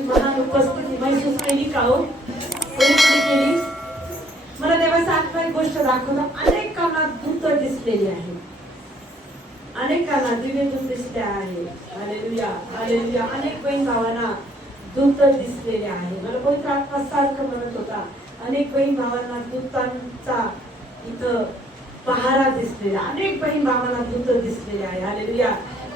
देवाची महान उपस्थिती महसूस केली का हो? केली. मला देवाचा आत्मा एक गोष्ट दाखवलं. अनेकांना दूत दिसलेली आहे, अनेकांना दिव्य दूत दिसले आहे. Hallelujah hallelujah. अनेक बहीण भावांना दूत दिसलेले आहे. मला पवित्र आत्मा सारखं म्हणत होता, अनेक बहीण भावांना दूतांचा इथं पहारा दिसलेला, अनेक बहीण भावांना दूत दिसलेले आहे. हालेलुया.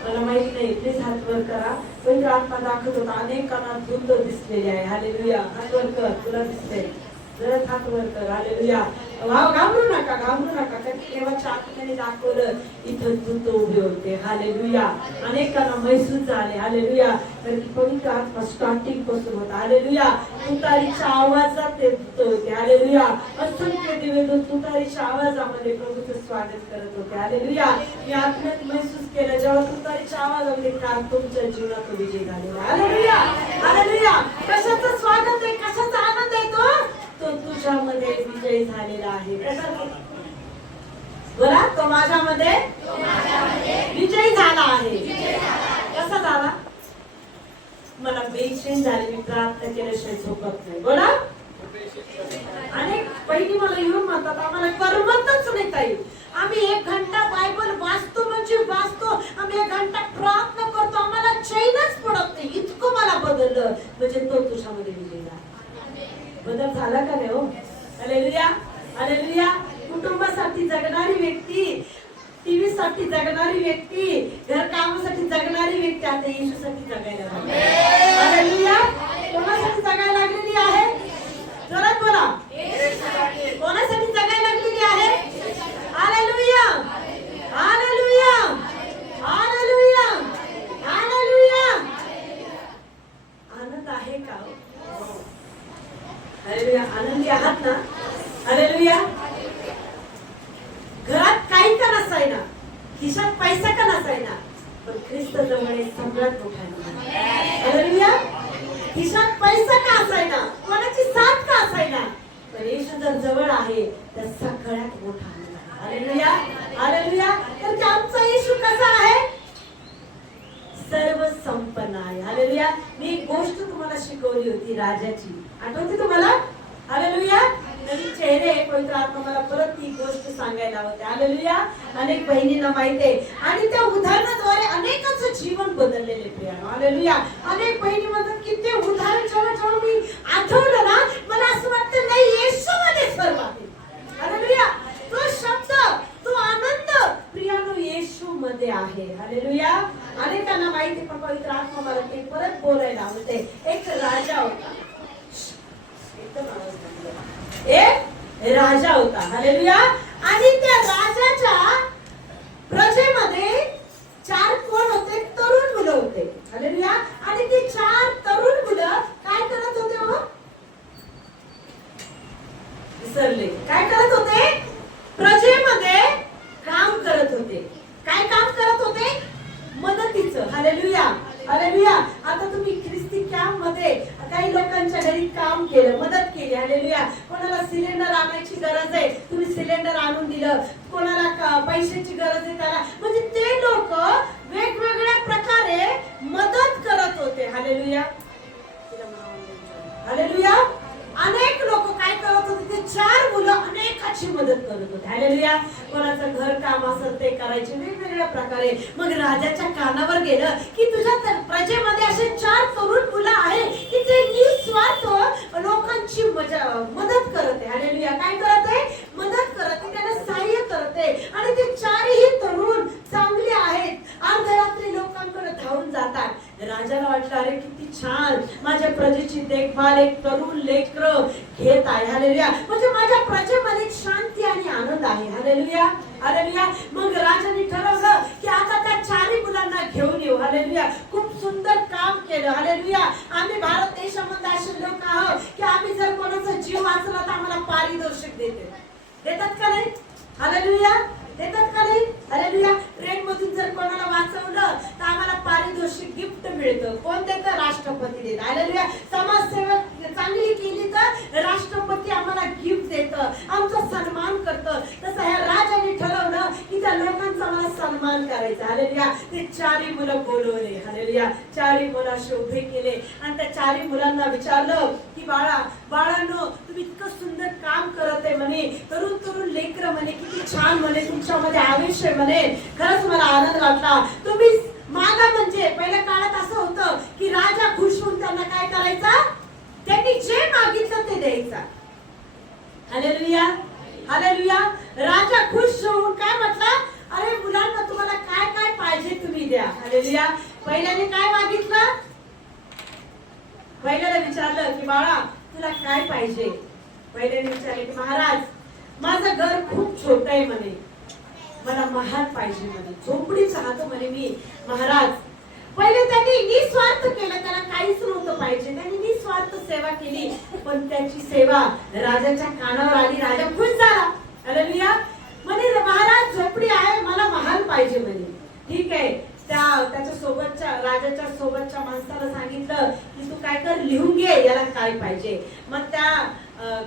मला माहित नाही, प्लीज हात वर करा. पवित्र आत्मा दाखवत होता, अनेकांना दूत दिसलेले आहे. हालेलुया. हात वर कर, तुला दिसते. जरा हात वर कर. हालेलुया. घाबरू नका, घाबरू नका. देवाच्या आत्म्याने दाखवलं इथं दूत उभे होते. हालेलुया. अनेकांना महसूस झाले. हालेलुया. तर पवित्र आत्मा स्टार्टिंग पासून होता. हालेलुया. तुतारीच्या आवाजात ते दूत होते. हालेलुया. असंख्य दिवे तुतारीच्या आवाजामध्ये प्रभूचं स्वागत करत होते. हालेलुया. मी आत्म्यात महसूस केलं, जेव्हा तुतारीच्या आवाजामध्ये काल तुमच्या जीवनात विजय झालेला. Hallelujah hallelujah. कशाचं स्वागत आहे, कशाचा आनंद आहे तो तुझ्यामध्ये विजय झालेला आहे. बोला, तो माझ्यामध्ये विजय झाला आहे. कसा झाला? मला बेचैन झाले, मी प्रार्थना केल्याशिवाय झोपत नाही. बोला. आणि पहिली मला येऊन म्हणतात, आम्हाला करमतच नाही ताई. आम्ही 1 घंटा बायबल वाचतो म्हणजे वाचतो, आम्ही 1 घंटा प्रार्थना करतो, आम्हाला चैनच पडत नाही. इतकं मला बदललं. म्हणजे तो तुझ्यामध्ये विजय झाला. बदल झाला का रे हो? Hallelujah hallelujah. कुटुंबासाठी जगणारी व्यक्ती, टीव्ही साठी जगणारी व्यक्ती, घर कामासाठी जगणारी व्यक्ती आता येशूसाठी जगायला लागली. हालेलुया. कोणासाठी जगायला लागलेली आहे? जोरात बोला. कोणासाठी जगायला लागलेली आहे? Hallelujah hallelujah hallelujah hallelujah. आनंद आहे का? हालेलुया. आनंदी आहात ना? हालेलुया. घरात काही का नसायना, खिशात पैसा का नसायना, पण ख्रिस्त जवळ सगळ्यात मोठा. हालेलुया. खिशात पैसा का असायना, कोणाची साथ का असायना, पण येशू जर जवळ आहे तर सगळ्यात मोठा आनंद. Hallelujah hallelujah. तर आमचा येशू कसा आहे? सर्व संपन्न आहे. हालेलुया. मी एक गोष्ट तुम्हाला शिकवली होती राजाची, आठवते तुम्हाला? हालेलुया. नवीन चेहरे, पवित्र आत्मा मला परत ती गोष्ट सांगायला होते. हालेलुया. अनेक बहिणींना माहिती आहे आणि त्या उदाहरणाद्वारे अनेकांचं जीवन बदललेले प्रियानो. हालेलुया. अनेक बहिणी म्हणतात की ते उदाहरण जेव्हा मी आठवलं ना, मला असं वाटतं नाही, येशूमध्ये सर्व आहे. हालेलुया. तो शब्द, तो आनंद प्रियानो येशू मध्ये आहे. हालेलुया. अनेकांना माहिती, पण पवित्र आत्मा मला ते परत बोलायला होते. एक राजा होता, एक राजा होता. हालेलुया. आणि त्या राजाच्या प्रजेमध्ये 4 कोण होते? तरुण मुलं होते. हालेलुया. आणि ती 4 तरुण मुलं काय करत होते हो? विसरले. काय करत होते? प्रजेमध्ये काम करत होते. काय काम करत होते? मदतीचं. Hallelujah hallelujah. आता तुम्ही ख्रिस्ती कॅम्प मध्ये काही लोकांच्या घरी काम केलं, मदत केली. हालेलुया. कोणाला सिलेंडर आणायची गरज आहे, तुम्ही सिलेंडर आणून दिलं. कोणाला पैशाची गरज आहे त्याला, म्हणजे ते लोक वेगवेगळ्या प्रकारे मदत करत होते. Hallelujah hallelujah. अनेक लोक काय करत होते? ते 4 मुलं अनेकाची मदत करत होते. हालेलुया. कोणाचं घर काम असेल ते करायचे वेगवेगळ्या प्रकारे. मग राजाच्या कानावर गेलं की तुझ्या प्रजेमध्ये असे 4 तरुण मुलं आहे की ते निस्वार्थ लोकांची मदत करत आहे. हालेलुया. काय करत आहे? मदत करत आहे, त्यांना सहाय्य करत आहे. आणि ते 4ही तरुण चांगले आहेत, अर्धरात्री लोकांकडे धावून जातात. राजाला वाटलं, अरे किती छान, माझ्या प्रजेची देखभाल एक तरुण लेकर घेत आहे. हालेलुया. म्हणजे माझ्या प्रजेमध्ये शांती आणि आनंद आहे. Hallelujah hallelujah. मग राजाने ठरवलं की आता त्या 4ही मुलांना घेऊन येऊ. हालेलुया. खूप सुंदर काम केलं. हालेलुया. आम्ही भारत देशामध्ये असे लोक आहोत की आम्ही जर कोणाचा जीव वाचला तर आम्हाला पारितोषिक देतात का नाही? हालेलुया. देतात का नाही? हालेलुया. ट्रेन मधून जर कोणाला वाचवलं तर आम्हाला पारितोषिक गिफ्ट मिळतं. कोण देतं? राष्ट्रपती देतात. हालेलुया. समाजसेवक चांगली केली तर राष्ट्रपती आम्हाला गिफ्ट देतं, आमचा सन्मान करतं. तसं ह्या राजाने ठरवलं की त्या लोकांचा मला सन्मान सन्मान करायचा. हालेलुया. ते चारही मुलं बोलवले. हालेलुया. चारही मुलाशी उभे केले आणि त्या चारही मुलांना विचारलं की बाळांनो, तुम्ही इतकं सुंदर काम करत आहे म्हणे, तरुण तरुण लेकरं म्हणे, किती छान म्हणे, तुमच्यामध्ये आवेश आहे म्हणे, खरंच मला आनंद वाटला. तुम्ही मागा. म्हणजे पहिल्या काळात असं होतं की राजा खुश होऊन त्यांना काय करायचा, त्यांनी जे मागितलं ते द्यायचा. हालेलुया. हालेलुया. राजा खुश होऊन काय म्हटलं, अरे मुलांना तुम्हाला काय काय पाहिजे तुम्ही द्या. हालेलुया. पहिल्याने काय मागितलं, पहिल्याला विचारलं की बाळा तुला काय पाहिजे. पहिल्याने विचारले की महाराज माझं घर खूप छोट आहे म्हणे, मला महाल पाहिजे म्हणे, झोपडीत राहतो म्हणे मी महाराज. पहिले त्यांनी निस्वार्थ केलं, त्याला काहीच नव्हतं पाहिजे, त्यांनी निस्वार्थ सेवा केली, पण त्याची सेवा राजाच्या कानावर आली. राजा खुश झाला. हालेलुया. म्हणे महाराज झोपडी आहे, मला महाल पाहिजे म्हणे. ठीक आहे. त्याच्या सोबतच्या राजाच्या सोबतच्या माणसाला सांगितलं की तू काय कर, लिहून घे याला काय पाहिजे. मग त्या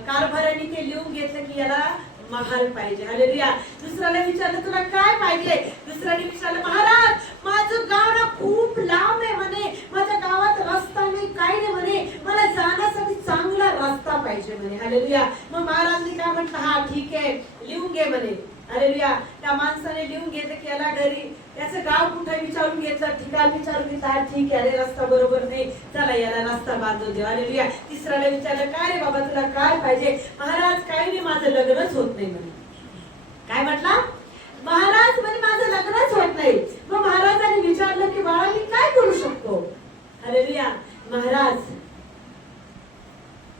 कारभाराने ते लिहून घेतलं की याला महाल पाहिजे. हालेलुया. दुसऱ्याला विचारलं तुला काय पाहिजे. दुसऱ्याने विचारलं महाराज माझं गाव ना खूप लांब आहे म्हणे, माझ्या गावात रस्ता नाही, काही नाही म्हणे, मला जाण्यासाठी चांगला रस्ता पाहिजे म्हणे. हालेलुया. मग महाराजांनी काय म्हटलं, हा ठीक आहे लिहून घे म्हणे. हालेलुया. त्या माणसाने लिहून घेतलं की याला घरी त्याचं गाव कुठे विचारून घेतलं, ठिकाण विचारून घेतलं, ठीक आहे, अरे रस्ता बरोबर नाही, चला याला रस्ता बांधून देऊ. हालेलुया. तिसऱ्याला विचारलं काय रे बाबा तुला काय पाहिजे. महाराज काही नाही, माझं लग्नच होत नाही म्हणे. काय म्हटला, महाराज म्हणे माझं लग्नच होत नाही. मग महाराजांनी विचारलं की बाळा मी काय करू शकतो. हालेलुया. महाराज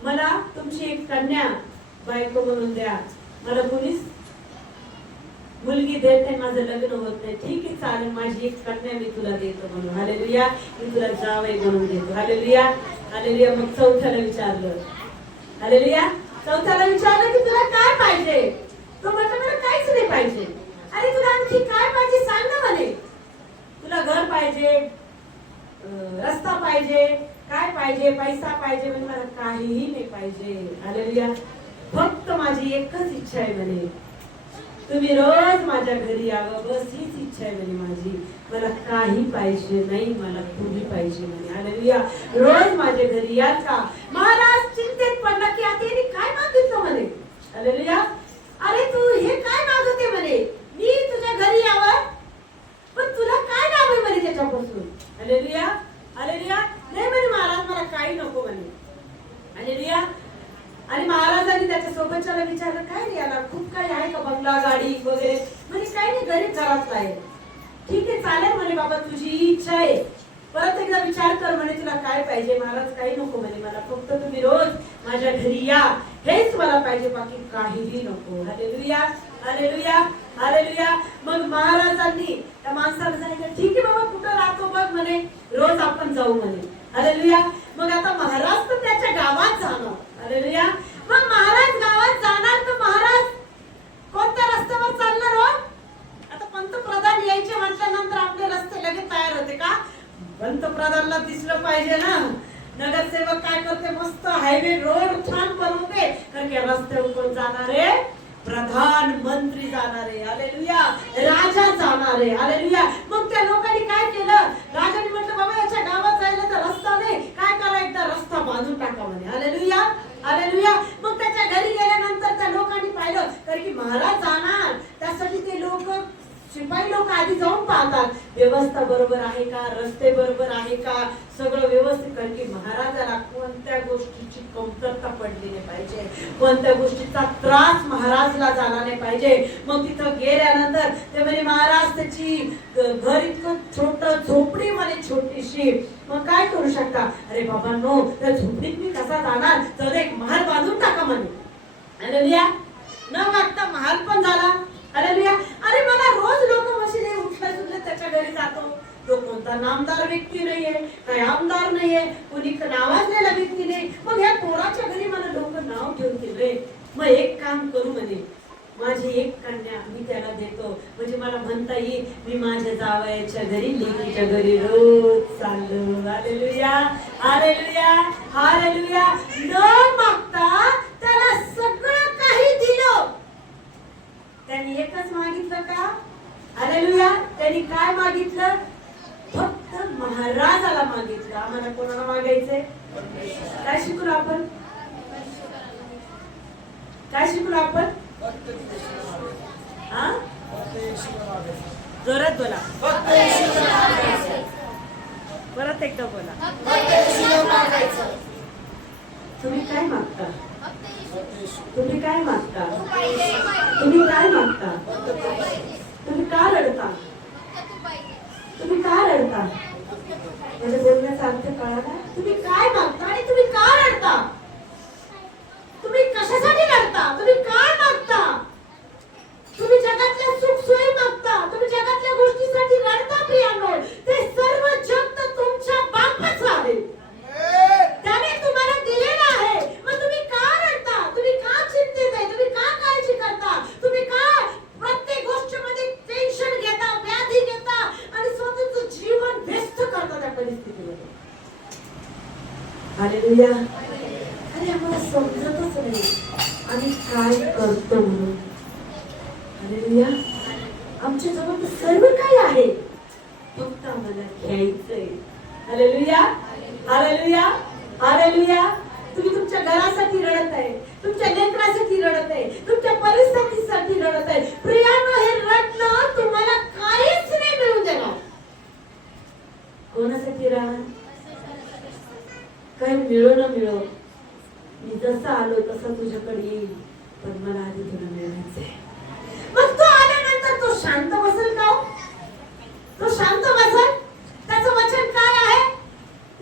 मला तुमची एक कन्या बायको म्हणून द्या, मला कोणीच मुलगी देत नाही, माझं लग्न होत नाही. ठीक आहे चालेल, माझी एक कन्या मी तुला देतो म्हणून. हालेलुया. मी तुला जावई म्हणून देतो. हालेलुया. हालेलुया. मग चौथ्याला विचारलं. हालेलुया. चौथ्याला विचारलं की तुला काय पाहिजे. तो म्हटलं मला काहीच नाही पाहिजे. अरे तुला आणखी काय पाहिजे सांग ना म्हणे. तुला घर पाहिजे, रस्ता पाहिजे, काय पाहिजे, पैसा पाहिजे. म्हणजे मला काहीही नाही पाहिजे. हालेलुया. फक्त माझी एकच इच्छा आहे म्हणे, तुम्ही रोज माझ्या घरी यावं, बस हीच इच्छा आहे म्हणे माझी, मला काही पाहिजे नाही, मला तुम्ही पाहिजे म्हणे. हालेलुया. रोज माझ्या घरी याल का. महाराज चिंतेत पडला की आता यांनी काय मागितलं म्हणे. हालेलुया. अरे तू हे काय मागते म्हणे, मी तुझ्या घरी यावं, पण तुला काय लाभ आहे म्हणे त्याच्यापासून. हालेलुया. हालेलुया. नाही म्हणे महाराज मला काही नको म्हणे. हालेलुया. आणि महाराजांनी त्याच्या सोबतच्याला विचारलं काय रे याला खूप काही आहे का, बंगला गाडी वगैरे. म्हणजे काही नाही, गरीब घरातला आहे. ठीक आहे चालेल म्हणे बाबा तुझी इच्छा आहे, परत एकदा विचार कर म्हणे तुला काय पाहिजे. महाराज काही नको म्हणे, मला फक्त तुम्ही रोज माझ्या घरी या, हेच मला पाहिजे, बाकी काहीही नको. हालेलुया. हालेलुया. हालेलुया. मग महाराजांनी त्या माणसाला सांगितलं ठीक आहे बाबा कुठं राहतो बघ म्हणे, रोज आपण जाऊ म्हणे. हालेलुया. मग आता महाराज तर त्याच्या गावात जाणार. हालेलुया. मग महाराज गावात जाणार तर महाराज कोणत्या रस्त्यावर चालणार हो. आता पंतप्रधान यायचे म्हटल्यानंतर आपले रस्ते लगेच तयार होते का, पंतप्रधानला दिसलं पाहिजे ना. नगरसेवक काय करते, मस्त हायवे रोड छान बनवते, कारण की रस्त्यावर कोण जाणार आहे, प्रधानमंत्री जाणार आहे. हालेलुया. राजा जाणार आहे. हालेलुया. मग त्या लोकांनी काय केलं, राजाने म्हटलं बाबा याच्या गावात जायला तर रस्ता नाही, काय करा एकदा रस्ता बांधून टाका म्हणे. हालेलुया. हालेलुया. मग त्याच्या घरी गेल्यानंतर त्या लोकांनी पाहिलं, कारण की महाराज जाणार त्यासाठी ते लोक शिपाई लोक आधी जाऊन पाहतात व्यवस्था बरोबर आहे का, रस्ते बरोबर आहे का, सगळं व्यवस्थित. कारण की महाराजाला कोणत्या गोष्टीची कमतरता पडली नाही पाहिजे, कोणत्या गोष्टीचा त्रास महाराजला झाला नाही पाहिजे. मग तिथं गेल्यानंतर ते म्हणे महाराज त्याची घर इतकं छोटं, झोपडी म्हणे छोटीशी, मग काय करू शकता. अरे बाबांनो त्या झोपडीत मी कसा जाणार, तर एक महाल बांधून टाका म्हणे. हालेलुया. न मागता महाल पण झाला. हालेलुया. अरे मला रोज लोक मशीने उठल्या सुटल्या त्याच्या घरी जातो, तो कोणता नामदार व्यक्ती नाहीये, काही आमदार नाहीये, कोणी नावाजलेला व्यक्ती नाही, मग ह्या पोराच्या घरी मला लोक नाव ठेवतील रे. मग एक काम करू म्हणे, माझी एक कन्या मी त्याला देतो, म्हणजे मला म्हणता येईल मी माझ्या जावयाच्या घरी, लेकीच्या घरी रोज चाललो. हालेलुया. हालेलुया. हालेलुया. न मागता त्याला सगळं काही दिलं. त्यांनी एकच मागितलं का. हालेलुया. त्यांनी काय मागितलं? फक्त महाराजाला मागितलं. आम्हाला कोणाला मागायचंय? काय शिकलो आपण? काय शिकलो आपण? हा, जोरात बोला. परत एकदा बोला. तुम्ही काय मागता? तुम्ही काय मागता? तुम्ही काय मागता? तुम्ही का रडता? तुम्ही का रडता? म्हणजे बोलण्याचा अर्थ कळाला? तुम्ही काय मागता आणि तुम्ही का रडता? तुम्ही कशासाठी रडता? तुम्ही काय मागता? तुम्ही जगातल्या सुख सोयी मागता, तुम्ही जगातल्या गोष्टीसाठी रडता प्रियांनो. ते सर्व जग तर तुमच्या बापाचं आहे, त्याने तुम्हाला दिलेलं आहे. मग तुम्ही का रडता? तुम्ही का चिंतित आहे? तुम्ही का काळजी करता? तुम्ही का प्रत्येक गोष्टीमध्ये टेन्शन घेता, व्याधी घेता आणि स्वतःचं जीवन व्यस्त करता त्या परिस्थितीमध्ये? हालेलुया. अरे आम्हाला समजतच नाही आम्ही काय करतो म्हणून. हालेलुया. आमच्या जवळ सर्व काही आहे, फक्त आम्हाला घ्यायचंय. Hallelujah, hallelujah, hallelujah. तुम्ही तुमच्या घरासाठी रडत आहे, तुमच्या लेकरासाठी रडत आहे, तुमच्या परिस्थितीसाठी रडत आहे. प्रियांनो, हे रडणं तुम्हाला काहीच नाही मिळून देणार. कोणासाठी राहा? काही मिळो न मिळो, मी जसा आलो तसा तुझ्याकडे येईल, पण मला आधी तुला मिळवायचंय. मग तो आल्यानंतर तो शांत बसेल का? तो शांत बसेल? त्याचं वचन काय आहे?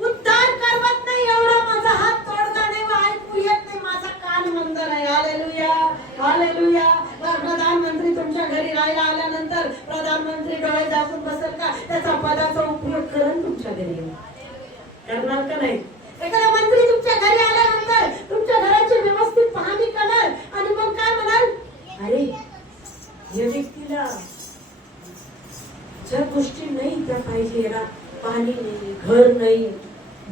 उद्धार करवत नाही एवढा माझा हात तोडगा नाही व ऐकू येत नाही माझा कान मंद नाही. Hallelujah, hallelujah. प्रधानमंत्री तुमच्या घरी राहायला आल्यानंतर प्रधानमंत्री डोळे दाबून बसेल का? त्याचा पदाचा उपयोग करून तुमच्या घरी करणार का नाही? एखादा मंत्री तुमच्या घरी आल्यानंतर तुमच्या घराची व्यवस्थित पाहणी करणार आणि मग काय म्हणाल? अरे या व्यक्तीला ज्या गोष्टी नाही त्या पाहिजे, याला पाणी नाही, घर नाही,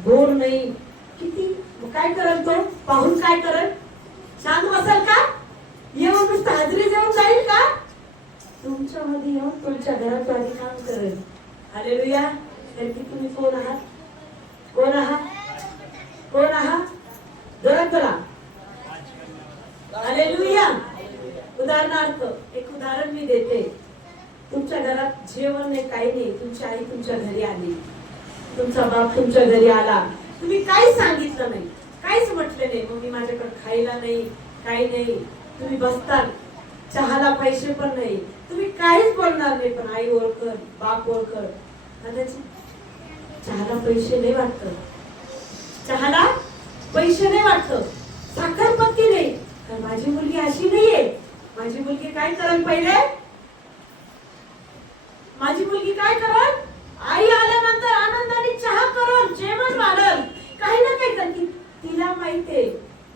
बोर नाही, किती काय करल तो? पाहून काय करल? शांत बसेल का? येऊन नुसतं हाजरी देऊन जाईल का? तुमच्यामध्ये येऊन तुमच्या घरात आधी काम करेल. हालेलुया. तर की तुम्ही कोण आहात? कोण आहात? कोण आहात? जोरात बोला. हालेलुया. उदाहरणार्थ एक उदाहरण मी देते. तुमच्या घरात जेवण नाही, काही नाही, तुमची आई तुमच्या घरी आली, तुमचा बाप तुमच्या घरी आला, तुम्ही काही सांगितलं नाही, काहीच म्हटलं नाही, मम्मी माझ्याकडे खायला नाही, काही नाही, तुम्ही बसतात, चहाला पैसे पण नाही, तुम्ही काहीच बोलणार नाही, पण आई ओळखत, बाप ओळखत, कदाचित चहाला पैसे नाही वाटत, चहाला पैसे नाही वाटत, साखरपत्ती नाही, तर माझी मुलगी अशी नाहीये, माझी मुलगी काय करेल? पहिले माझी मुलगी काय करेल? आई आल्यानंतर आनंदाने चहा करेल, जेवण वाढेल, काही ना काही करते. तिला माहितीये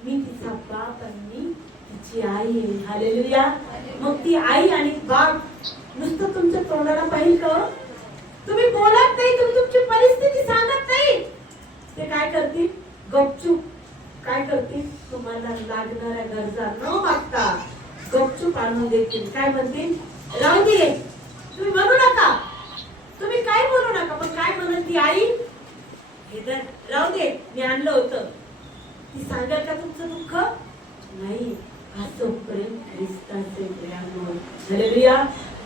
मी तिचा बाप आणि मी तिची आई आहे. हालेलुया. मग ती आई आणि बाप नुसतं तुमच्या तोंडाला पाहिल का? तुम्ही बोलत नाही, तुम्ही तुमची परिस्थिती सांगत नाही, ते काय करतील? गपचूप काय करतील? तुम्हाला लागणाऱ्या गरजा न मागता गपचूप आणून देतील. काय म्हणतील? राहू दे, तुम्ही म्हणू नका, तुम्ही काय बोलू नका. पण काय म्हणत ती आई? हे तर राहू दे, मी आणलं होतं. ती सांगेल का तुमचं दुःख? नाही. असं प्रेम ख्रिस्ताचे प्रेम. हालेलुया.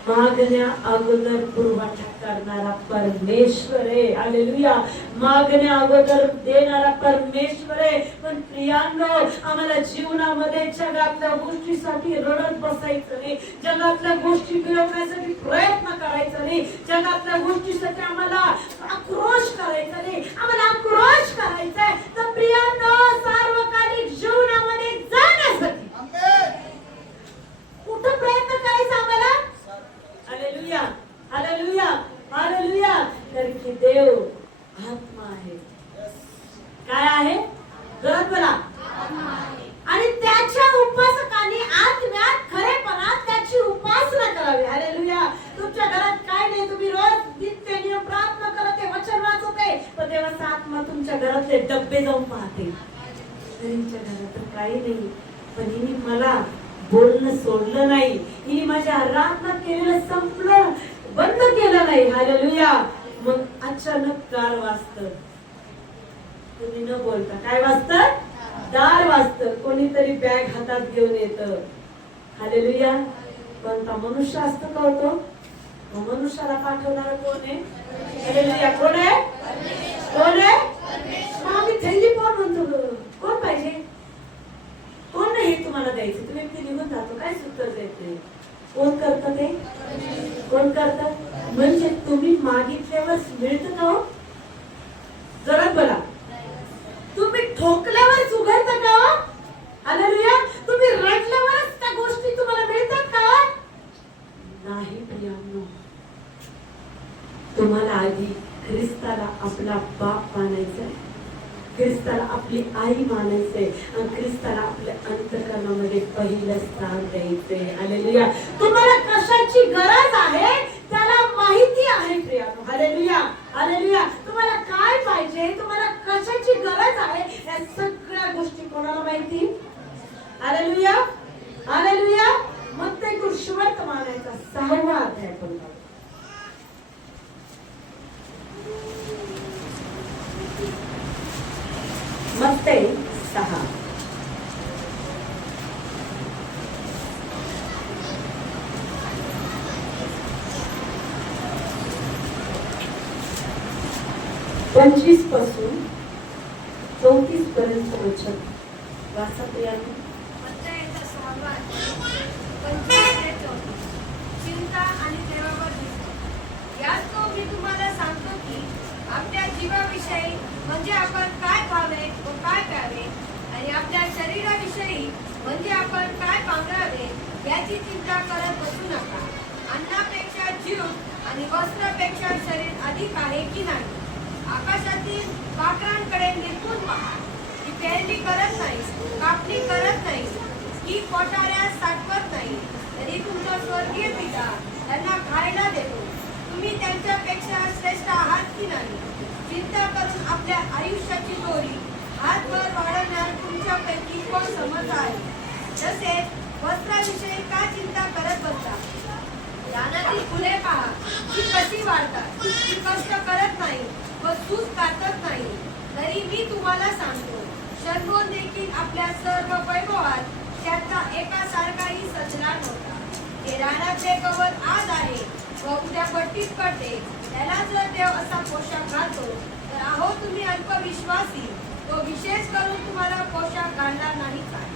मागण्या अगोदर पुरवठा करणारा परमेश्वर आहे. हालेलुया. मागण्या अगोदर देणारा परमेश्वर आहे. पण प्रियांनो, आम्हाला जीवनामध्ये जगातल्या गोष्टीसाठी रडत बसायचं नाही, जगातल्या गोष्टी मिळवण्यासाठी प्रयत्न करायचा नाही, जगातल्या गोष्टीसाठी आम्हाला आक्रोश करायचा नाही, आम्हाला आक्रोश करायचा आहे. तर प्रियांनो, सार्वकालिक जीवनामध्ये जाण्यासाठी कुठं प्रयत्न करायचा आम्हाला? Hallelujah, hallelujah, hallelujah. तर की देव आत्मा आहे. काय आहे? जोरात बोला. आणि त्याच्या उपासकांनी आत्म्यात खरेपणात त्याची उपासना करावी. हालेलुया. तुमच्या घरात काय नाही, तुम्ही रोज नित्य नियम प्रार्थना करते, वचन वाचते, पण देवाचा आत्मा तुमच्या घरातले डब्बे जाऊन पाहते. तुमच्या घरात काही नाही, पण हिने मला बोलणं सोडलं नाही, हिने माझ्या आराधना केलेलं संपलं, बंद केलं नाही. हालेलुया. मग अचानक दार वाजतं. तुम्ही न बोलता काय वाजतं? दार वाजतं. कोणीतरी बॅग हातात घेऊन येतं. हालेलुया. कोणता मनुष्य असतो का होतो? मनुष्याला पाठवणारा कोण आहे? हालेलुया. कोण आहे? कोण आहे? मग आम्ही थैली कोण म्हणतो? कोण पाहिजे? कोण नाही तुम्हाला द्यायचं? तुम्ही एकटी निघून जातो. काय उत्तर देते? कोण करतं ते? कोण करतं? म्हणजे तुम्ही मागितल्यावर मिळतं का? जरा बोला. तुम्ही ठोकल्यावर उघडतं का? हालेलुया. तुम्ही रडल्यावरच त्या गोष्टी तुम्हाला मिळतात का? नाही प्रियांनो. तुम्हाला आधी ख्रिस्ताला आपला बाप मानायचा, ख्रिस्ताला आपली आई मानायचंय आणि ख्रिस्ताला आपल्या अंतःकरणामध्ये पहिलं स्थान द्यायचंय. हालेलुया. तुम्हाला कशाची गरज आहे त्याला माहिती आहे प्रियांनो. हालेलुया. हालेलुया. तुम्हाला काय पाहिजे, तुम्हाला कशाची गरज आहे, या सगळ्या गोष्टी कोणाला माहिती? हालेलुया. हालेलुया. मग ते सुवर्तमानाचा 6वा अध्याय पण मत्ते 6. पंचवीस पासून 34 पर्यंत वचन वाचा प्रियांनो. चिंता आणि देवावर याच तो मी तुम्हाला सांगतो की आपल्या जीवाविषयी म्हणजे आपण काय खावे व काय प्यावे आणि आपल्या शरीराविषयी म्हणजे आपण काय पांघरावे याची चिंता करत बसू नका. अन्नापेक्षा जीव आणि वस्त्रापेक्षा शरीर अधिक आहे की नाही. आकाशातील पाखरांकडे निरखून पहा. ती पेरणी करत नाही, कापणी करत नाही, की कोठाऱ्यात साठवत नाही, तरी तुमचा स्वर्गीय पिता त्यांना खायला देतो. तुम्ही त्यांच्यापेक्षा श्रेष्ठ आहात की नाही. चिंता करून आपल्या आयुष्याची दोरी हातभर वाढवण्यात तुमच्यापैकी कोण समर्थ आहे. तसेच वस्त्राविषयी का चिंता करत बसता. रानातील फुले पहा, ती कशी वाढतात. ती कष्ट करत नाही व सूत कातत नाही. तरी मी तुम्हाला सांगतो, शल्मोन देखील आपल्या सर्व वैभवात त्याचा एकासारखाही सजला नव्हता. ते रानाचे गवत आज आहे व उद्या पट्टीत पडते. त्याला जर देव असा पोशाख घालतो तर अहो तुम्ही अल्पविश्वासी, तो विशेष करून तुम्हाला पोशाख घालणार नाही काय.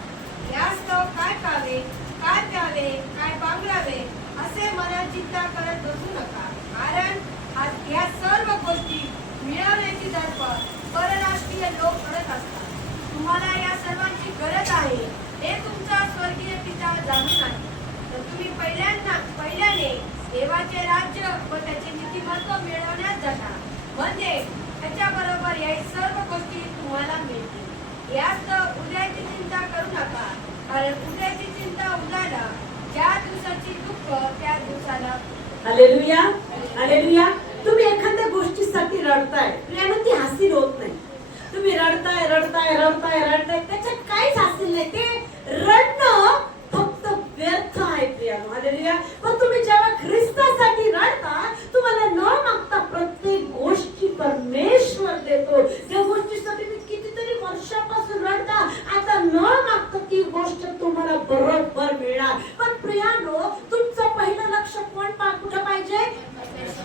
यास्तव काय खावे, काय प्यावे, काय पांघरावे असे मनात चिंता करत बसू नका. कारण या सर्व गोष्टी मिळवण्याची धडपड परराष्ट्रीय लोक करत असतात. तुम्हाला या सर्वांची गरज आहे हे तुमचा स्वर्गीय पिता जाणून आहे. तर तुम्ही पहिल्याने देवाचे राज्य व त्याचे नीतिमत्व मिळवण्यात जाता, म्हणजे त्याच्याबरोबर या सर्व गोष्टी तुम्हाला मिळतील. यास्त उद्याची चिंता करू नका, कारण उद्याची चिंता उद्याला, ज्या दिवसाची दुःख त्या दिवसाला. हालेलुया. हालेलुया. तुम्ही एखाद्या गोष्टीसाठी रडताय, प्रियानं ती हास्य होत नाही. तुम्ही रडताय रडताय रडताय रडताय, त्याच्यात काहीच हास्य नाही. ते रडणं फक्त व्यर्थ आहे प्रियानो. हालेलुया. पण तुम्ही जेव्हा ख्रिस्तासाठी रडता, तुम्हाला न मागता प्रत्येक गोष्टी परमेश्वर देतो. ज्या गोष्टीसाठी मी कितीतरी वर्षापासून रडता, आता न मागता ती गोष्ट तुम्हाला बरोबर मिळणार. पण प्रियानो, तुमचं पहिलं लक्ष कुठं पाहिजे?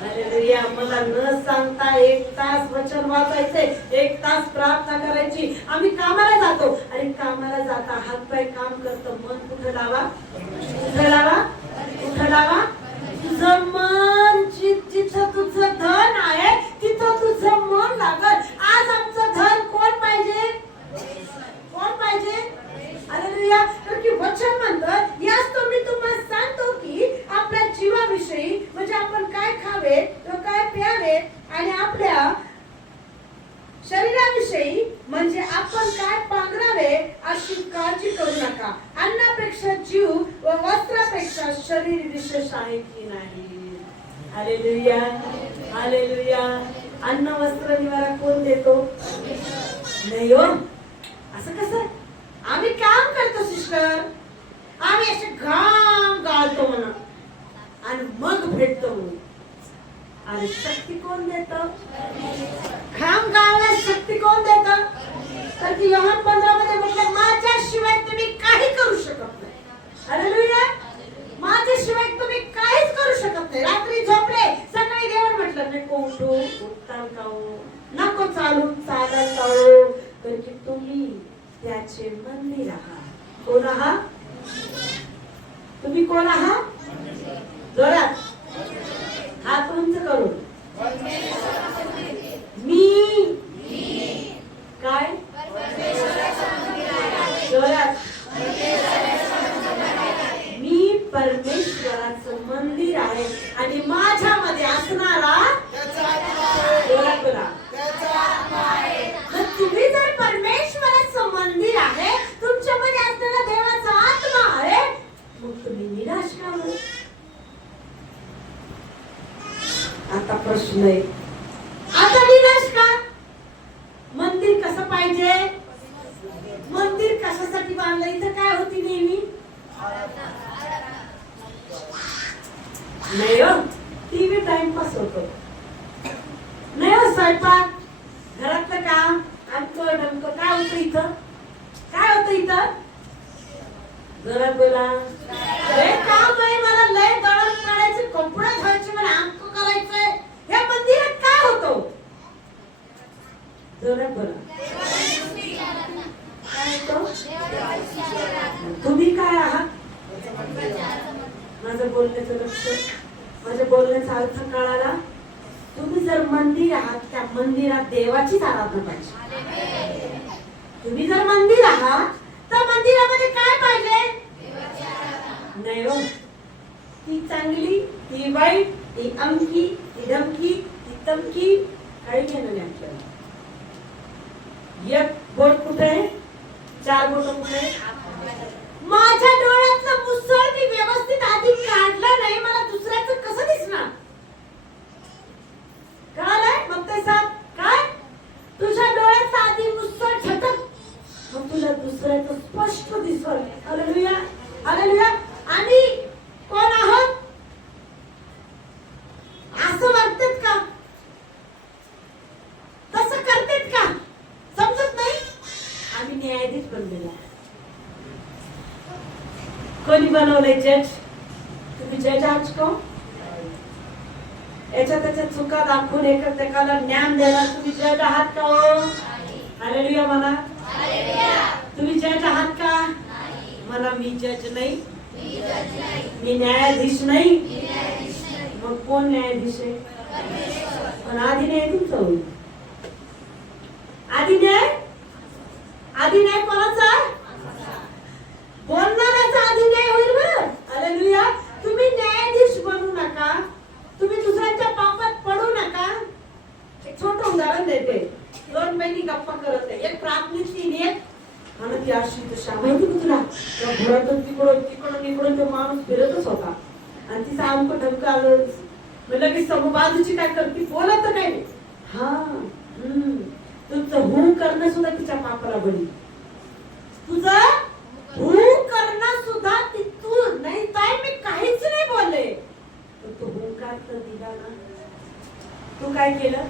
हालेलुया. मला न सांगता 1 तास वचन वाचायचे, 1 तास प्रार्थना करायची. आम्ही कामाला जातो आणि कामाला जाता हातपाय काम करतो. मन कुठं लावा? कुठं लावा? कुठं लावा? तुझं मन जिथं तुझं धन आहे तिथं तुझं मन लागल. आज आमचं धन कोण पाहिजे? कोण पाहिजे? हालेलुया. कारण की वचन म्हणतं, याच तो मी तुम्हाला सांगतो की आपल्या जीवाविषयी म्हणजे आपण काय खावे व काय प्यावे आणि आपल्या शरीराविषयी म्हणजे आपण काय पांघरावे अशी काळजी करू नका. अन्नापेक्षा जीव व वस्त्रापेक्षा शरीर विशेष आहे की नाही. हालेलुया. हालेलुया. अन्न वस्त्र निवारा कोण देतो? नाही हो. असं कसं? आम्ही काम करतो सिस्टर, आम्ही असे घाम गाळतो म्हणा आणि मग भेटतो. आणि शक्ती कोण देत? घाम गाळण्यास शक्ती कोण देत? तर की योहान 15 मध्ये म्हटलं, माझ्याशिवाय तुम्ही काही करू शकत नाही. हालेलुया. माझ्याशिवाय तुम्ही काहीच करू शकत नाही. रात्री झोपले, सकाळी देवाने म्हटलं नको उठू, उठताल का हो? नको चालून चालत का हो? तर की तुम्ही त्याचे मंदिर आहात. कोण आहात? तुम्ही कोण आहात? जोरात हात उंच करून, मी काय? जोरात, मी परमेश्वराचं मंदिर आहे आणि माझ्यामध्ये असणारा जोरात बोला. मग तुम्ही जर परमेश्वराचं मंदिर आहे, तुमच्यामध्ये असलेला देवाचा आत्मा आहे, मग तुम्ही निराश का हो? आता प्रश्न आहे, आता निराश का? मंदिर कसं पाहिजे? मंदिर कशासाठी बांधलं? इथं काय होती नेहमी? नाही हो, टीव्ही टाइमपास होतो. नाही हो, स्वयंपाक, घरातलं काम, आमचं डमकं काय होतं इथं? काय होतं इथं? घरात बोला. लय काम आहे मला, लय दळण काढायचे, कपडे धुवायचे, मला आमचं करायचंय. हे मंदिरात काय होतं? जोरात बोला. काय होतं? तुम्ही काय आहात? माझं बोलण्याचं लक्ष, माझ्या बोलण्याचा अर्थ कळाला? तुम्ही जर मंदिर आहात, त्या मंदिरात देवाचीच आराधना पाहिजे. तुम्ही जर मंदिर आहात, तर मंदिरामध्ये काय पाहिजे? नाही हो, ती चांगली, ती वाईट, ती अमकी, ती धमकी, ती तमकी, काही घेणं नाही आपल्याला. एक बोट कुठे आहे? 4 बोट कुठे आहे? माझ्या डोळ्यातलं मुसळ मी व्यवस्थित आधी काढलं नाही, मला दुसऱ्याचं कसं दिसणार? कळालंय? मग ते साथ काय? तुझ्या डोळ्यात आधी मुसळ झटक, मग तुला दुसऱ्याचं स्पष्ट दिसल. Hallelujah, hallelujah. आम्ही कोण आहोत? असं वागतात का? तसं करतात का? समजत नाही. आम्ही न्यायाधीश बनलेला. कोणी बनवलंय जज? तुम्ही जज आहात का? याच्या त्याच्या चुका दाखवून एकाला ज्ञान देणार तुम्ही जज आहात का हो? हालेलुया म्हणा. तुम्ही जज आहात का? म्हणा मी जज नाही, मी न्यायाधीश नाही. मग कोण न्यायाधीश आहे? पण आधी न्याय तुमचा होईल. आधी न्याय, आधी न्याय कोणाचा? बोलणाऱ्याचा आधी न्याय होईल बरं. हालेलुया. तुम्ही न्यायाधीश बनू नका, तुम्ही दुसऱ्यांच्या पापात पडू नका. एक छोटं उदाहरण देते. 2 बहिणी गप्पा करत आहे. एक प्राथमिक तीन एक आणि ती अशी तशा माहिती का तुला? त्या घरातून तिकडून तो माणूस फिरतच होता आणि तिचा आमक ढमक आलं. म्हणलं की समोर बाजूची काय करते? बोलत काय नाही. हा तुझं हू करणं सुद्धा तिच्या पापाला बळी. तुझं हू करणं सुद्धा ती तू नाही काय, मी काहीच नाही बोलले, पण तू हुंकार तर दिला ना. तू काय केलं?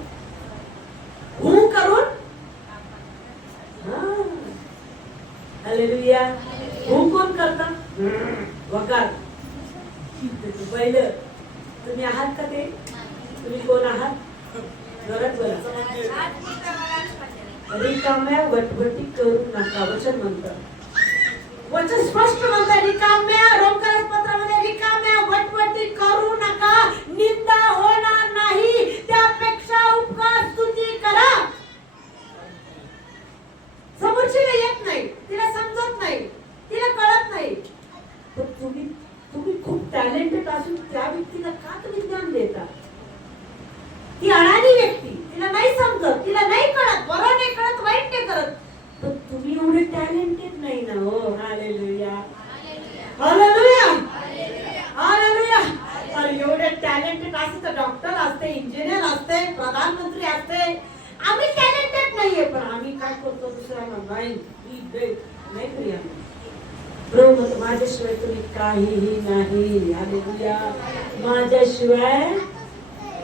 हू करून. हालेलुया. हू कोण करता? वकार. पहिलं तुम्ही आहात का ते? तुम्ही कोण आहात? जोरात बोला. रिकाम्या वटवटी करू नका. वचन म्हणतं, वचन स्पष्ट म्हणतं, रिकाम्या रोमकरास पत्रामध्ये रिकाम्या वटवटी करू नका, निंदा होणार नाही, त्यापेक्षा उपकार स्तुती करा. समोरचीला येत नाही, तिला समजत नाही, तिला कळत नाही, पण तुम्ही खूप टॅलेंटेड असून त्या व्यक्तीला का तुम्ही ज्ञान देता? ती अडाणी व्यक्ती, तिला नाही समजत, तिला नाही कळत, बरं नाही कळत, वाईट नाही करत, पण तुम्ही एवढे टॅलेंटेड नाही ना हो. Hallelujah, hallelujah, hallelujah. अरे एवढे टॅलेंटेड असते तर डॉक्टर असते, इंजिनियर असते, प्रधानमंत्री असते. आम्ही टॅलेंटेड नाहीये, पण आम्ही काय करतो दुसऱ्यांना नाही करी आम्ही. प्रभू माझ्याशिवाय तुम्ही काहीही नाही. हालेलुया. माझ्याशिवाय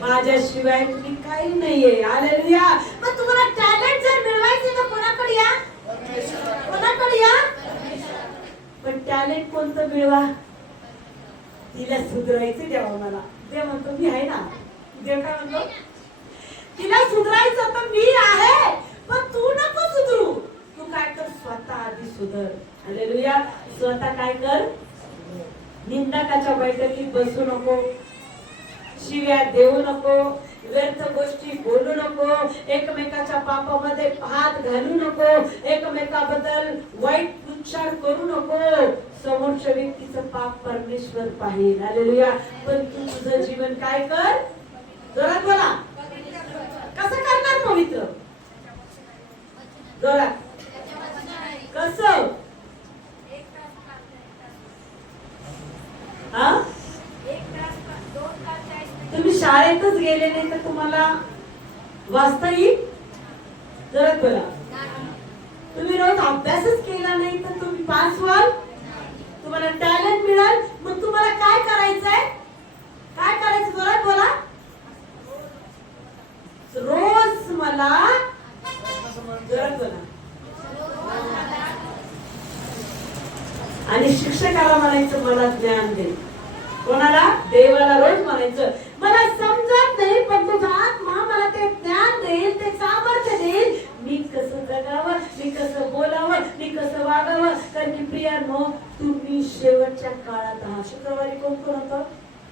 माझ्याशिवाय तुम्ही काही नाहीये. हालेलुया. मग तुम्हाला टॅलेंट जर मिळवायचे तर कोणाकडे या? कोणाकडे या? पण टॅलेंट कोणतं मिळवा? तिला सुधारायचं देवा मला. देव म्हणतो मी आहे ना. देव काय म्हणतो? तिला सुधारायचं तर मी आहे, पण तू नको सुधरू. तू काय कर, स्वतः आधी सुधर. हालेलुया. स्वतः काय कर? निंदकाच्या बैठकीत बसू नको, शिव्या देऊ नको, व्यर्थ गोष्टी बोलू नको, एकमेकाच्या पापामध्ये हात घालू नको, एकमेकाबद्दल वाईट उच्चार करू नको. समोरच्या व्यक्तीचं पाप परमेश्वर पाहिल. हालेलुया. पण तू तुझं जीवन काय कर? जोरात बोला. कसं करणार पवित्र? जोरात. कसं? हा? तुम्ही शाळेतच गेले नाही तर तुम्हाला वाचता येईल? जोरात बोला. तुम्ही रोज अभ्यासच केला नाही तर तुम्ही पास व्हाल? तुम्हाला टॅलेंट मिळाल? मग तुम्हाला काय करायचंय? काय करायचं? जोरात बोला. रोज मला, जोरात बोला. आणि शिक्षकाला म्हणायचं मला ज्ञान दे. कोणाला? देवाला रोज म्हणायचं मला समजत नाही पण तुझा आत्मा मला ते ज्ञान देईल, ते सामर्थ्य देईल, मी कसं जगावं, मी कसं बोलावं, मी कसं वागावं. कारण की प्रियांनो, तुम्ही शेवटच्या काळात आहात. शुक्रवारी कोण कोण होतं?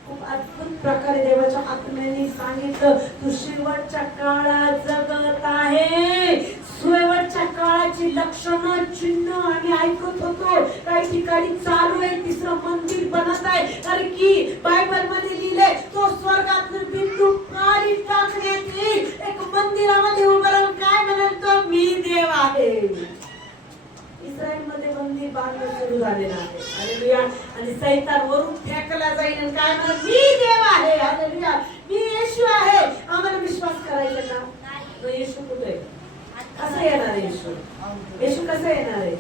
खूप अद्भुत प्रकारे देवाच्या आत्म्याने सांगितलं तू शेवटच्या काळात जगत आहे. शेवटच्या काळाची लक्षणं, चिन्ह आम्ही ऐकत होतो. काही ठिकाणी चालू आहे, तिसरं मंदिर बनत आहे. कारण की बायबल मध्ये लिहिलंय तो स्वर्गातून बिंदू काढी टाकण्यात येईल. एक मंदिरामध्ये उभं राहून काय म्हणाल तो मी देव आहे. इस्रायल मध्ये मंदिर बांधणं सुरू झालेलं आहे. हालेलुया. आणि सैतान वरून फेकला जाईल आणि काय म्हणत मी देव आहे. हालेलुया. मी येशू आहे. आम्हाला विश्वास करायचा का? तो येशू कुठे? कसं येणार आहे येशू? येशू कसं येणार आहे?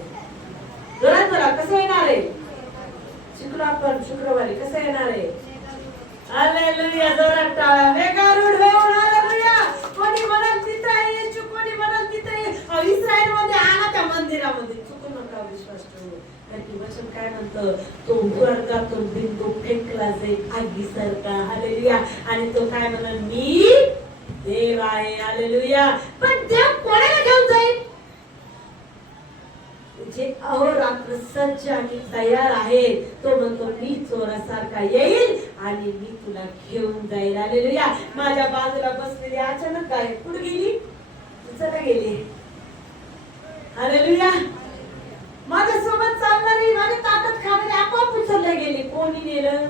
जोरात बोला. कसं येणार आहे? शिकलो आपण शुक्रवारी. कसं येणार आहे? हालेलुया. जोरात टाळा. वेगारूढ होऊन. हालेलुया. कोणी म्हणत तिथं आहे येशू, कोणी म्हणत तिथं आहे. इस्रायल मध्ये आला त्या मंदिरामध्ये. चुकू नका विश्वास ठेवू. कारण वचन काय म्हणतं? तो वर्गातून बिंदू फेकला जाईल आगीसारखा. हालेलुया. आणि तो काय म्हणाल मी देव आहे. हालेलुया. पण देव कोणाला घेऊन जाईल? जे अहोरात्र सज्ज आणि तयार आहे. तो म्हणतो मी चोरासारखा येईल आणि मी तुला घेऊन जाईल. हालेलुया. माझ्या बाजूला बसलेली अचानक काय कुठे गेली? चला गेली. हालेलुया. माझ्या सोबत चालणारी, माझ्या ताकद खाणारी आपोआप उचलले गेले. कोणी नेलं?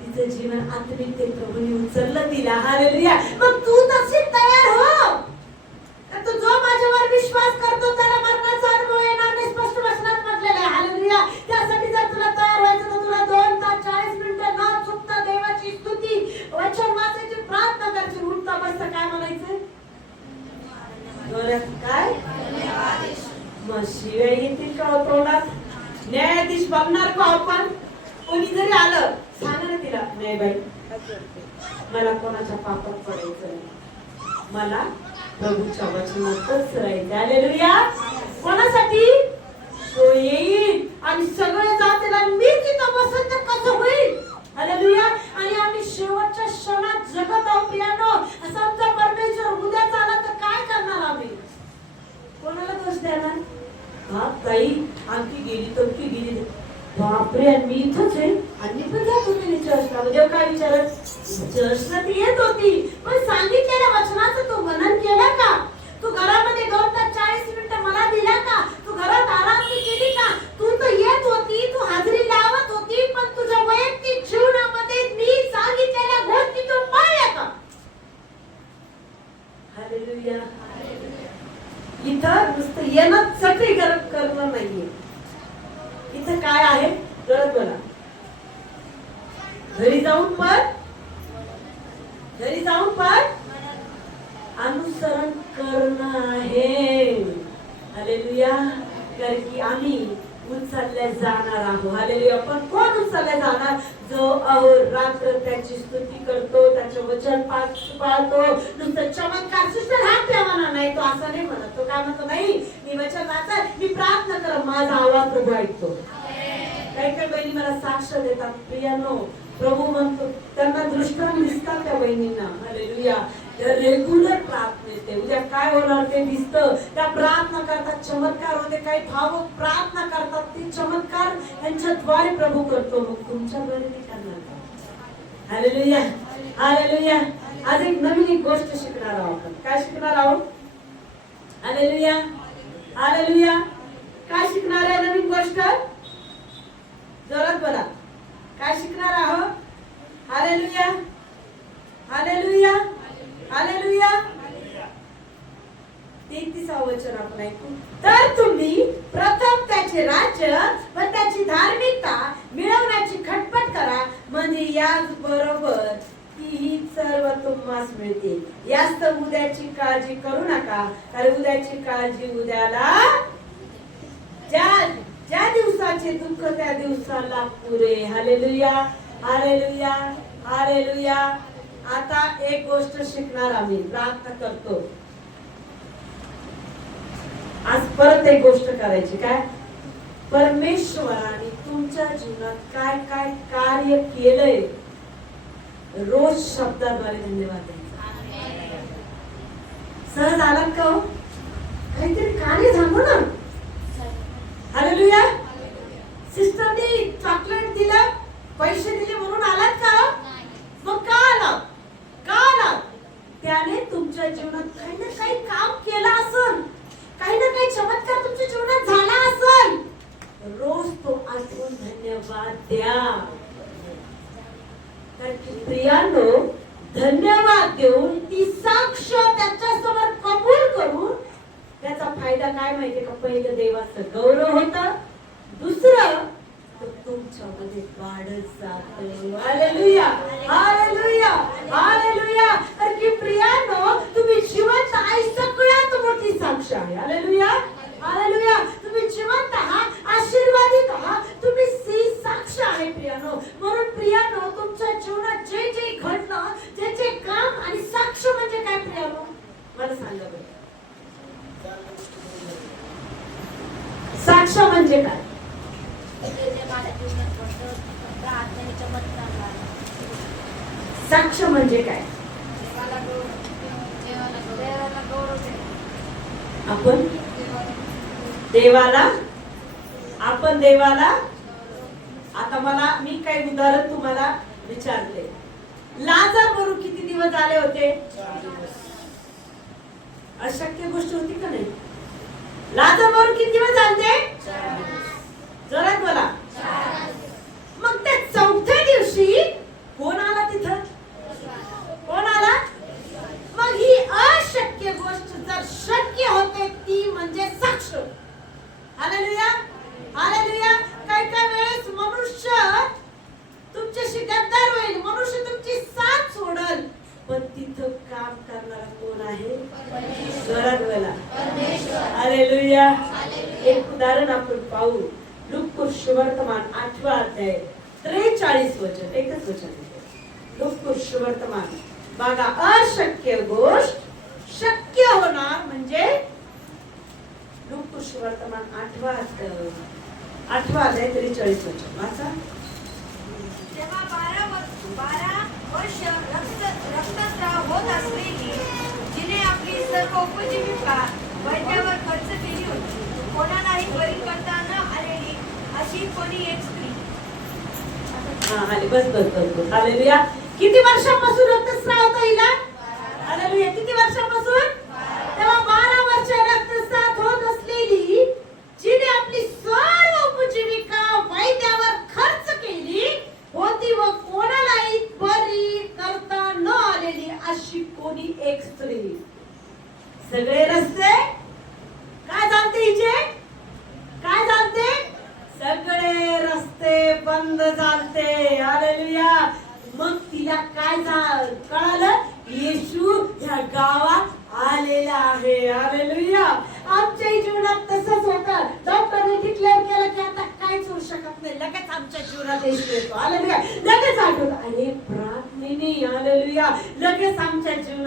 तिचं जीवन आत्मिक ते प्रभूने उचललं तिला. हालेलुया. मग तू तशी तयार हो. तो जो माझ्यावर विश्वास करतो त्याला मरणाचा अनुभव येणार नाही. स्पष्ट वचनात म्हटलेलं आहे. हालेलुया. त्यासाठी जर तुला तयार व्हायचं तर तुला 2 तास 40 मिनिटं न चुकता देवाची स्तुती, वचन वाचायची, प्रार्थना करायची. उठता बसता काय म्हणायचं? काय? मग शिव्या येतील का तोंडात? न्यायाधीश बघणार का आपण? कोणी जरी आलं सांगा ना तिला, नाही बाई मला कोणाच्या पापात पडायचं नाही, मला प्रभूच्या वचनातच राहायचं. हालेलुया. कोणासाठी? तो येईल आणि सगळे जातील आणि मी तिथं बसेल तर कसं होईल? हालेलुया. आणि आम्ही शेवटच्या क्षणात जगत आहोत प्रियांनो. समजा परमेश्वर उद्या आला तर काय करणार आम्ही? कोणाला दोष देणार? हा ताई आमची गेली तर की गेली, बापरे मी इथंच आहे आणि पण जात होते चर्चला. देव काय विचारत? चर्चला ती येत होती पण सांगितलेल्या वचनाचं तू मनन केलं का? तू घरामध्ये 2 तास 40 मिनिटं मला दिला का? तू घरात आराम केली का? तू तर येत होती, तू हाजरी लावत होती, पण तुझ्या वैयक्तिक जीवनामध्ये मी सांगितलेल्या गोष्टी तू पाळल्या का? हालेलुया. इथं नुसतं येणं चक्री करणं नाहीये. इथं काय आहे? कळत बोला. घरी जाऊन पण अनुसरण करणं आहे. हालेलुया. कारण की आम्ही उचलल्या जाणार आहोत. हालेलुया. पण कोण उचलल्या जाणार? जो अहोरात्र त्याची स्तुती करतो, त्याचे वचन पाळतो. नुसतं चमत्कार सिस्टर हात ठेवाना नाही, तो असं नाही म्हणत. तो काय म्हणतो? नाही, मी वचन वाचत, मी प्रार्थना करत, माझा आवाज प्रभू ऐकतो. काही काही बहिणी मला साक्ष देतात, प्रियानो प्रभू म्हणतो, त्यांना दृष्टांत दिसतात त्या बहिणींना. हालेलुया. रेग्युलर प्रार्थनेत उद्या काय होणार ते दिसतं. त्या प्रार्थना करतात, चमत्कार होते. काही भावक प्रार्थना करतात, ते चमत्कार त्यांच्याद्वारे प्रभू करतो. मग तुमच्याद्वारे ते करणार का? हालेलुया. हालेलुया. आज एक नवीन एक गोष्ट शिकणार आहोत आपण. काय शिकणार आहोत? हालेलुया. हालेलुया. काय शिकणार आहे नवीन गोष्ट? जोरात बोला. काय शिकणार आहोत? हालेलुया. हालेलुया. हालेलुया. 33 वचन आपण ऐकू. तर तुम्ही प्रथम त्याचे राज्य व त्याची धार्मिकता मिळवण्याची खटपट करा, म्हणजे याच बरोबर ही सर्व तुम्हास मिळते. यास्त उद्याची काळजी करू नका, कारण उद्याची काळजी उद्याला, ज्या दिवसाचे दुःख त्या दिवसाला पुरे. हालेलुया. हालेलुया. हालेलुया. आता एक गोष्ट शिकणार आम्ही, प्रार्थना करतो. आज परत एक गोष्ट करायची. काय? परमेश्वराने तुमच्या जीवनात काय काय कार्य केलंय, रोज शब्दाद्वारे धन्यवाद द्यायचा. सहज आलात का हो? काहीतरी कार्य झालं ना. हालेलुया. सिस्टरनी चॉकलेट दिलं, पैसे दिले म्हणून आलात का? मग का आलात? का आलात? त्याने तुमच्या जीवनात काही ना काही काम केलं असेल, काही ना काही चमत्कार तुमच्या जीवनात झाला असेल. रोज तो आठवून धन्यवाद द्या. तर प्रियांनो, धन्यवाद देऊन ती साक्ष त्याच्यासमोर कबूल करून त्याचा फायदा काय माहितीये का? पहिलं देवाचं गौरव होतं, दुसरं तुमच्यामध्ये वाढत जातं. हालेलुया. हालेलुया. हालेलुया. तर की प्रियांनो, तुम्ही जिवंत आहे सगळ्यात मोठी साक्ष आहे. हालेलुया. हालेलुया. तुम्ही जिवंत आहात, आशीर्वादित आहात, तुम्ही सी साक्ष आहे प्रियांनो. म्हणून प्रियांनो, तुमच्या जीवनात जे जे घडलं, जे जे काम आणि साक्ष म्हणजे काय प्रियांनो? मला सांगा बरं. साक्ष म्हणजे काय? साक्ष म्हणजे काय? आपण देवाला आता मी काही उदाहरण तुम्हाला विचारले. लाजर मरू किती दिवस झाले होते? अशक्य गोष्ट होती का नाही? लाजर मरू किती दिवस झाले? जोरात बोला. मग त्या चौथ्या दिवशी कोण आला तिथं? कोण आला? मग ही अशक्य गोष्ट जर शक्य होते, ती म्हणजे साक्ष. हालेलुया. हालेलुया. काही वेळेस मनुष्य तुमच्याशी गद्दार होईल, मनुष्य तुमची साथ सोडल, पण तिथं काम करणारा कोण आहे? जोरात बोला. हालेलुया. एक उदाहरण आपण पाहू. लूका सुवर्तमान 8 अध्याय 43 वचन. एकच वचन. लूका सुवर्तमान बघा. अशक्य गोष्ट शक्य होणार म्हणजे लूका सुवर्तमान 8 अध्याय 43 वचन वाचा. तेव्हा 12 वर्ष रक्तस्राव होत असलेली, जिने आपली सर्व उपजीविका वैद्यावर खर्च केली होती, कोणालाही बरी करता न आलेली अशी कोणी एक स्त्री. बस. हालेलुया. किती वर्षापासून रक्तस्राव होता हिला? हालेलुया. किती वर्षापासून? तेव्हा 12 वर्ष रक्तस्राव होत असलेली, जिने आपली सर्व उपजीविका वैद्यावर खर्च केली होती व कोणालाही बरी करता न आलेली अशी कोणी एक स्त्री. सगळे रस्ते काय झालते हिचे? काय झालते? सगळे रस्ते बंद झालते. हालेलुया. मग तिला काय कळालं? येशू या गावात आलेला आहे. हालेलुया. आमच्या जीवनात तसंच होतं. डॉक्टरने डिक्लेअर केलं की आता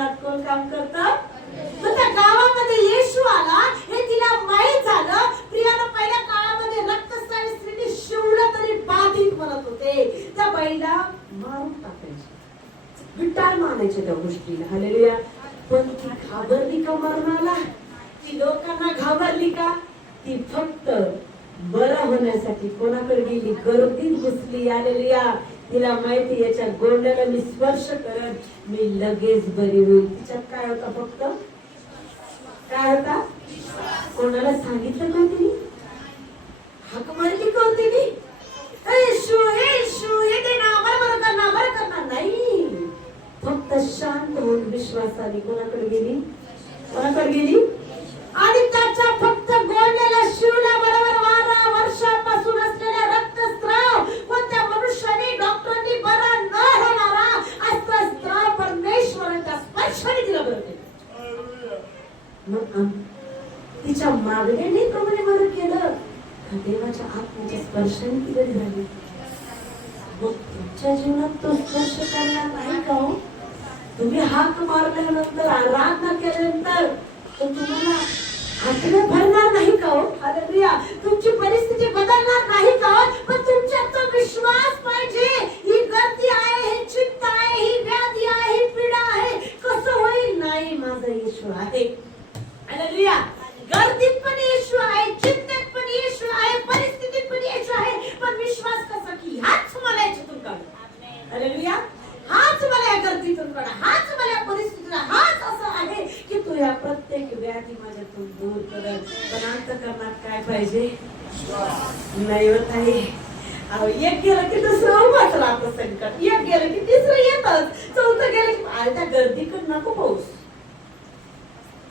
जीवनात कोण काम करतं? मग त्या गावामध्ये येशू आला हे तिला माहित झालं. प्रियाला पहिल्या काळामध्ये रक्तस्रावी स्त्रीने शिवलं तरी बाधित म्हणत होते. त्या बाईला मारून टाकायचे, विटाळ मानायचे त्या गोष्टीला. हालेलुया. पण ती घाबरली का मरणाला? ती लोकांना घाबरली का? ती फक्त बरं होण्यासाठी कोणाकडे गेली? गर्दीत घुसली. हालेलुया. तिला माहिती याच्या गोंड्याला मी स्पर्श करत मी लगेच बरी होईल. तिच्यात काय होता? फक्त काय होता? कोणाला सांगितलं का तिने? हाक मारली का तिने? येशू येशू हे दे ना, बरं करणार, बरं करणार नाही. फक्त शांत होऊन विश्वासाने कोणाकडे गेली? कोणाकडे गेली? आणि त्याच्या फक्त गोंड्याला शिवला बरोबर 12 वर्षापासून असलेला रक्तस्राव व त्या मनुष्याने डॉक्टरांनी बरा न होणारा असा स्त्राव परमेश्वराच्या स्पर्शाने तिला बरं केलं. मग तिच्या मागण्याने प्रमाणे बरं केलं. देवाच्या आत्म्याच्या स्पर्शाने ती बरी झाली. मग तुमच्या जीवनात तो स्पर्श करणार नाही का हो? तुम्ही हाक मारल्यानंतर आराधना केल्यानंतर तुम्हाला आत्मा भरणार नाही का हो? हालेलुया. तुमची परिस्थिती बदलणार नाही का हो? पण तुमच्यात तो विश्वास पाहिजे. ही गर्दी आहे, हे चित्त आहे, ही व्याधी आहे, ही पीडा आहे, कसं होईल? नाही, माझा येशू आहे. हालेलुया. गर्दीत पण येशू आहे, चिंतेत पण येशू आहे, परिस्थितीत पण येशू आहे. पण विश्वास कसा की हाच मला याच्यातून काढ. हालेलुया. हाच मला या गर्दीतून काढ, हाच मला या परिस्थितीला, हाच असं आहे की तू या प्रत्येक व्याधी माझ्यातून दूर कर. पण अंतःकरणात काय पाहिजे? नाही होत आहे. एक गेलं की दुसरं उभाच राहतं संकट, एक गेलं की तिसरं येतच, चौथं गेलं की त्या गर्दीकडे नको पाऊस,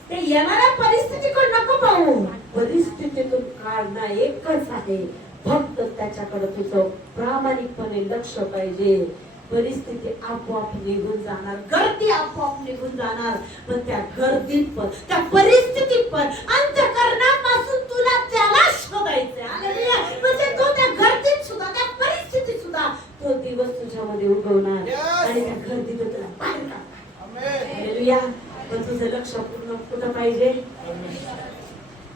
ते येणाऱ्या परिस्थितीकडे नको पाहू. परिस्थितीतून काढणं एकच आहे, फक्त त्याच्याकडे तुझं प्रामाणिकपणे लक्ष पाहिजे. परिस्थिती आपोआप निघून जाणार, गर्दी आपोआप निघून जाणार. पण त्या गर्दीत पण, त्या परिस्थितीत पण अंतःकरणापासून तुला त्याला शोधायचं. हालेलुया. म्हणजे तो त्या गर्दीत सुद्धा, त्या परिस्थितीत सुद्धा तो दिवस तुझ्यामध्ये उगवणार आणि त्या गर्दीतून तुला बाहेर काढणार. हालेलुया. पण तुझं लक्ष पूर्ण कुठं पाहिजे?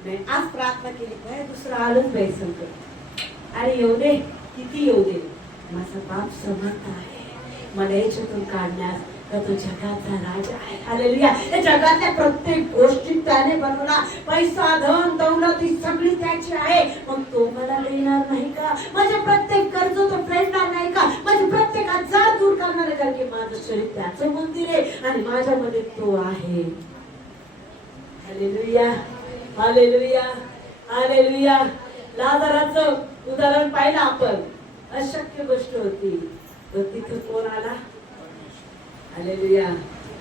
नाही, आज प्रार्थना केली काय दुसरं आलंच पाहिजे संकट. अरे येऊ दे, किती येऊ दे, माझा बाप समर्थ आहे मला याच्यातून काढण्यास. का तो जगाचा राजा आहे. हालेलुया. या जगातल्या प्रत्येक गोष्टी त्याने बनवला. पैसा, धन, दौलत ही सगळी त्याची आहे. मग तो मला देणार नाही का? माझे प्रत्येक कर्ज तो फेडणार नाही का? माझे प्रत्येक आजार दूर करणार आहे, कारण की माझं शरीर त्याचं मंदिर आहे आणि माझ्यामध्ये तो आहे. हालेलुया. हालेलुया. हालेलुया. लाजाराचं उदाहरण पाहिलं आपण. अशक्य गोष्ट होती, तर तिथं कोण आला? हालेलुया.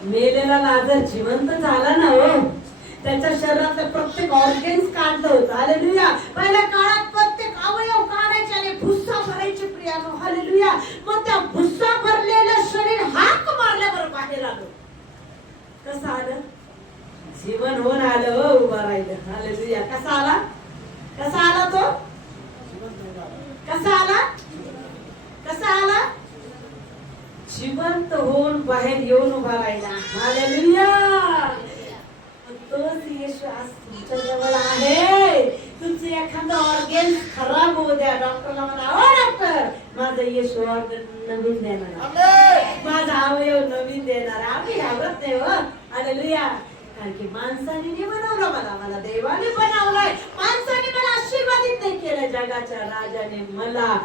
मेलेला लाजर जिवंत झाला ना हो. त्याच्या शरीरातलं प्रत्येक ऑर्गन्स काढलं होतं. हालेलुया. पहिल्या काळात प्रत्येक अवयव काढायचे आणि भुस्सा भरायचे प्रियानो. हालेलुया. मग त्या भुस्सा भरलेलं शरीर हाक मारल्यावर बाहेर आलं. कसं आलं? जीवन होऊन आलं हो, उभं राहिलं. हालेलुया. कसा आला? कसा आला तो? कसा आला? कसा आला? जिवंत होऊन बाहेर येऊन उभा राहिला. हालेलुया. तोच येशू आज तुमच्या जवळ आहे. तुमचं एखादं ऑर्गन खराब होऊ द्या, डॉक्टरला म्हणा, ओ डॉक्टर माझं येशू ऑर्गन नवीन देणार, माझा अवयव नवीन देणार. आम्ही घाबरत नाही हो. हालेलुया. कारण की माणसाने नाही बनवलं मला, मला देवाने बनवलंय. माणसाने मला आशीर्वादित नाही केलं, जगाच्या राजाने मला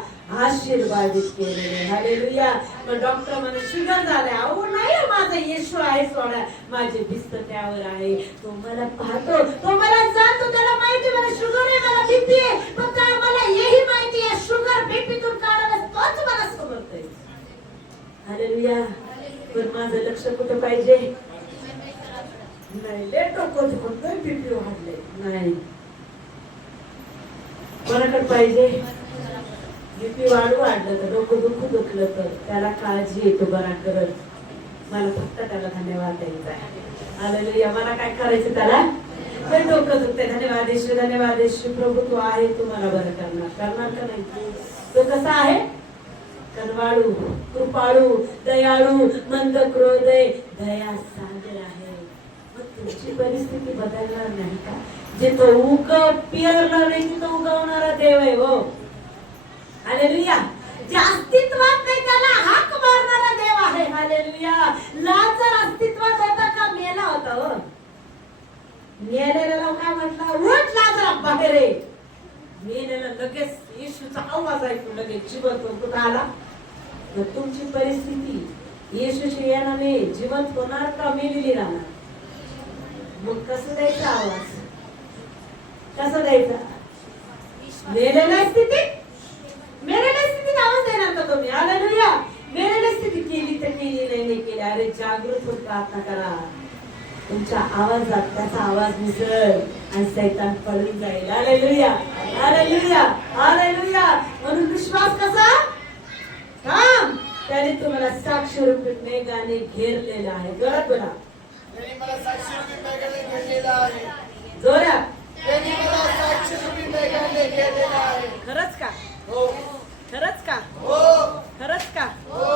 आशीर्वादित केलेले. हालेलुया. मग डॉक्टर म्हणे शुगर झालंय. अहो नाही, माझा येशू आहे सोडा, माझे भिस्त त्यावर आहे. तो मला पाहतो, तो मला जाणतो, त्याला माहिती मला शुगर आहे, मला बीपी आहे. पण काय मला हेही माहिती आहे शुगर बीपीतून काढायला तोच मला समजतोय. हालेलुया. पण माझं लक्ष कुठं पाहिजे? नाही लेट डोकं दुखतोय, बीपी वाढले, नाही. कोणाकडे पाहिजे? बीपी वाढलं तर, डोकं दुखलं तर त्याला काळजी येतो बरा करत. मला फक्त त्याला धन्यवाद द्यायचा आहे. हालेलुया. मला काय करायचं त्याला? ते डोकं दुखते, धन्यवाद येशू, धन्यवाद येशू. प्रभू तू आहे, तू मला बरं करणार का नाही? तो कसा आहे? कनवाळू, कृपाळू, दयाळू, मंद क्रोध, दया सागर आहे. मग तुमची परिस्थिती बदलणार नाही का? जे तो पेरणार नाही तिथं उगवणारा देव आहे हो. हालेलुया. जे अस्तित्वात नाही त्याला हाक मारणारा देव आहे. हालेलुया. लाजर अस्तित्वात होता का? मेला होता हो. मेलेला काय म्हटलं? उठ लाजरा बाहेर ये. मेलेला लगेच येशूचा आवाज ऐकून लगेच जिवंत होऊन आला. तर तुमची परिस्थिती येशूच्या येण्याने जिवंत होणार का मेलेली राहणार? मग कसं द्यायचा आवाज? कसं द्यायचा? मेलेल्या स्थितीत आवाज देणार का तुम्ही? हालेलुया. मेलेल्या स्थितीत केली तर केली, नाही केली. अरे जागृत होऊन प्रार्थना करा. तुमच्या आवाजात त्याचा आवाज मिसळ आणि शैतान पळून जाईल. हालेलुया. हालेलुया. हालेलुया. म्हणून विश्वास कसा? काम. त्याने तुम्हाला साक्षी रूपी मेघाने घेरलेला आहे. जोरात बोला. त्यांनी मला साक्षी रूपी मेघाने घेरलेला आहे. जोरात. त्यांनी मला साक्षी रूपी मेघाने घेरलेला आहे. खरंच का? हो. खरंच का? हो. खरंच का? हो.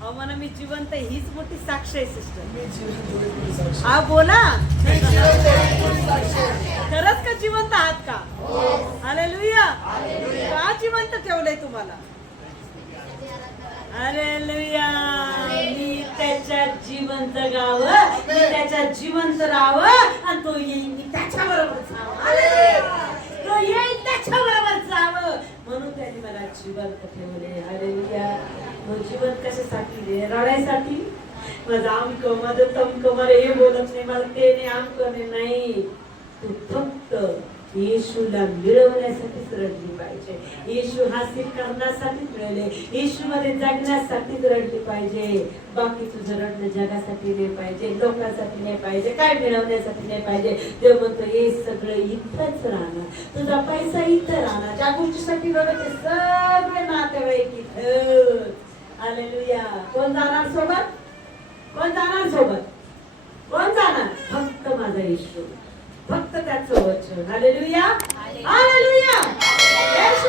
अहो म्हणा मी जिवंत आहे, हीच मोठी साक्ष आहे सिस्टर. मी जिवंत आहे, साक्षी. हा बोला. मी जिवंत आहे, मी साक्षी आहे. खरंच का जिवंत आहात का? हो. हालेलुया. हालेलुया. का जिवंत ठेवलंय तुम्हाला? हालेलुया. मी त्याच्यात जिवंत गावं, मी त्याच्यात जिवंत राहावं आणि तो येईल मी त्याच्या बरोबर जावं. तो येईल त्याच्या बरोबर जावं म्हणून त्याने मला जिवंत ठेवले. हालेलुया. तो जिवंत कशासाठी रे? रडायसाठी? माझं आमक, माझं तमक, मला हे बोलत नाही, मला ते नाही, आमक नाही. तू फक्त येशूला मिळवण्यासाठीच रडली पाहिजे. येशू हास्य करण्यासाठीच मिळवले. येशू मध्ये जगण्यासाठीच रडली पाहिजे. बाकी तुझं रडणं जगासाठी नाही पाहिजे, लोकांसाठी नाही पाहिजे, काय मिळवण्यासाठी नाही पाहिजे. देव म्हणतो हे सगळं इथंच राहणार. तुझा पैसा इथं राहणार. ज्या गोष्टीसाठी रडते सगळे नातेवाईक इथं. हालेलुया. कोण जाणार सोबत? कोण जाणार सोबत? कोण जाणार? फक्त माझा येशू, फक्त त्याचं वचन. हालेलुया. हालेलुया. येशू